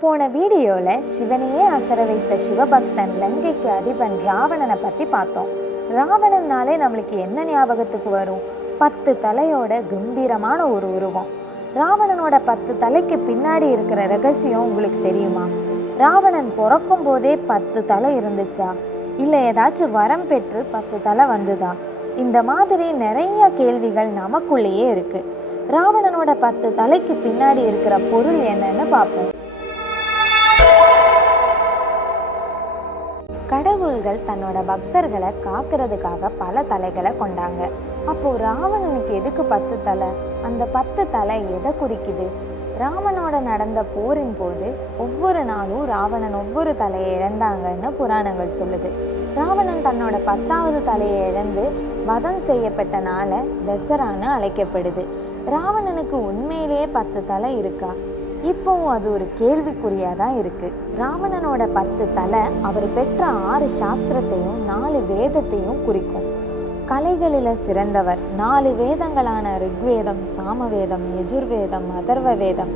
போன வீடியோவில் சிவனையே அசர வைத்த சிவபக்தன் லங்கைக்கு அதிபன் ராவணனை பற்றி பார்த்தோம். ராவணன்னாலே நம்மளுக்கு என்ன ஞாபகத்துக்கு வரும்? 10 தலையோட கம்பீரமான ஒரு உருவம். ராவணனோட 10 தலைக்கு பின்னாடி இருக்கிற ரகசியம் உங்களுக்கு தெரியுமா? ராவணன் பிறக்கும் போதே 10 தலை இருந்துச்சா, இல்லை ஏதாச்சும் வரம் பெற்று 10 தலை வந்துதா? இந்த மாதிரி நிறைய கேள்விகள் நமக்குள்ளேயே இருக்கு. ராவணனோட 10 தலைக்கு பின்னாடி இருக்கிற பொருள் என்னன்னு பார்ப்போம். கடவுள்கள் தன்னோட பக்தர்களை காக்கிறதுக்காக பல தலைகளை கொண்டாங்க. அப்போ ராவணனுக்கு எதுக்கு 10 தலை? அந்த 10 தலை எதை குறிக்குது? ராவணனோட நடந்த போரின் போது ஒவ்வொரு நாளும் ராவணன் ஒவ்வொரு தலையை இழந்தாங்கன்னு புராணங்கள் சொல்லுது. ராவணன் தன்னோட 10வது தலையை இழந்து வதம் செய்யப்பட்ட நாளை தசரான்னு அழைக்கப்படுது. ராவணனுக்கு உண்மையிலேயே 10 தலை இருக்கா? இப்போவும் அது ஒரு கேள்விக்குறியாக தான் இருக்கு. ராவணனோட 10 தலை அவர் பெற்ற 6 சாஸ்திரத்தையும் 4 வேதத்தையும் குறிக்கும். கலைகளில் சிறந்தவர். 4 வேதங்களான ரிக்வேதம், சாமவேதம், யஜுர்வேதம், அதர்வ வேதம்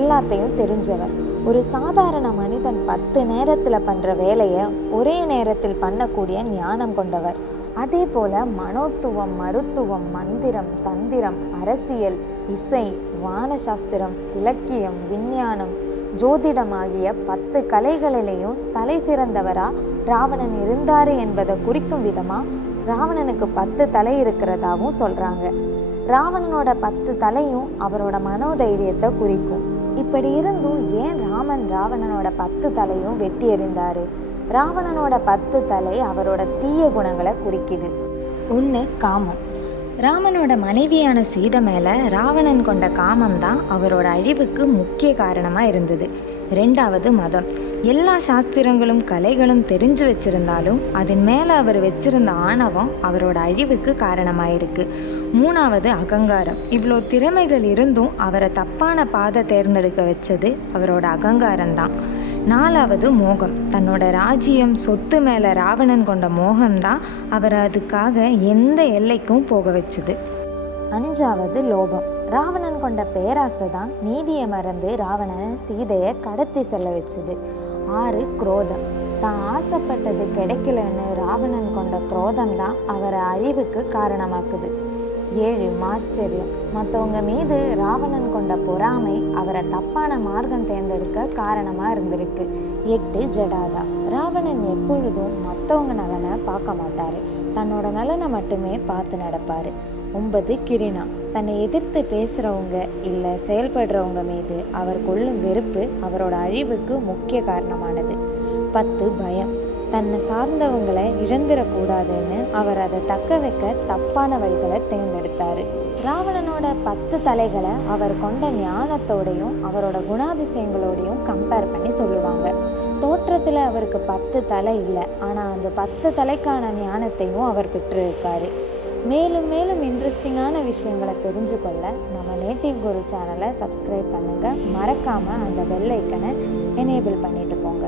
எல்லாத்தையும் தெரிஞ்சவர். ஒரு சாதாரண மனிதன் 10 நேரத்தில் பண்ணுற வேலையை ஒரே நேரத்தில் பண்ணக்கூடிய ஞானம் கொண்டவர். அதே போல மனோத்துவம், மருத்துவம், மந்திரம், தந்திரம், அரசியல், இசை, வானசாஸ்திரம், இலக்கியம், விஞ்ஞானம், ஜோதிடம் ஆகிய 10 கலைகளிலேயும் தலை சிறந்தவரா ராவணன் இருந்தாரு என்பதை குறிக்கும் விதமா ராவணனுக்கு 10 தலை இருக்கிறதாவும் சொல்றாங்க. ராவணனோட 10 தலையும் அவரோட மனோதைரியத்தை குறிக்கும். இப்படி இருந்தும் ஏன் ராமன் ராவணனோட 10 தலையும் வெட்டி எறிந்தாரு? ராவணனோட 10 தலை அவரோட தீய குணங்களை குறிக்குது. 1. காமம். ராமனோட மனைவியான சீதை மேலே ராவணன் கொண்ட காமம் தான் அவரோட அழிவுக்கு முக்கிய காரணமாக இருந்தது. 2. மதம். எல்லா சாஸ்திரங்களும் கலைகளும் தெரிஞ்சு வச்சிருந்தாலும் அதன் மேலே அவர் வச்சிருந்த ஆணவம் அவரோட அழிவுக்கு காரணமாயிருக்கு. 3. அகங்காரம். இவ்வளோ திறமைகள் இருந்தும் அவரை தப்பான பாதை தேர்ந்தெடுக்க வச்சது அவரோட அகங்காரம்தான். 4. மோகம். தன்னோட ராஜ்யம், சொத்து மேலே ராவணன் கொண்ட மோகம்தான் அவரை அதுக்காக எந்த எல்லைக்கும் போக வச்சுது. 5. லோபம். ராவணன் கொண்ட பேராசை தான் நீதியை மறந்து ராவணனை சீதையை கடத்தி செல்ல வச்சுது. 6. குரோதம். தான் ஆசைப்பட்டது கிடைக்கலன்னு ராவணன் கொண்ட குரோதம் தான் அவரை அழிவுக்கு காரணமாக்குது. 7. மாச்சரியம். மற்றவங்க மீது ராவணன் கொண்ட பொறாமை அவரை தப்பான மார்க்கம் தேர்ந்தெடுக்க காரணமாக இருந்திருக்கு. 8. ஜடாதா. ராவணன் எப்பொழுதும் மற்றவங்க நலனை பார்க்க மாட்டார், தன்னோட நலனை மட்டுமே பார்த்து நடப்பார். 9. கிரினா. தன்னை எதிர்த்து பேசுகிறவங்க இல்லை செயல்படுறவங்க மீது அவர் கொள்ளும் வெறுப்பு அவரோட அழிவுக்கு முக்கிய காரணமானது. 10. பயம். தன்னை சார்ந்தவங்களை இழந்துடக்கூடாதுன்னு அவர் அதை தக்க வைக்க தப்பான வழிகளை தேர்ந்தெடுத்தார். ராவணனோட 10 தலைகளை அவர் கொண்ட ஞானத்தோடையும் அவரோட குணாதிசயங்களோடையும் கம்பேர் பண்ணி சொல்லுவாங்க. தோற்றத்தில் அவருக்கு 10 தலை இல்லை, ஆனால் அந்த 10 தலைக்கான ஞானத்தையும் அவர் பெற்றிருக்காரு. மேலும் மேலும் இன்ட்ரெஸ்டிங்கான விஷயங்களை தெரிஞ்சுக்கொள்ள நம்ம நேட்டிவ் குரு சேனலை சப்ஸ்கிரைப் பண்ணுங்கள். மறக்காமல் அந்த பெல் ஐக்கனை எனேபிள் பண்ணிட்டு போங்க.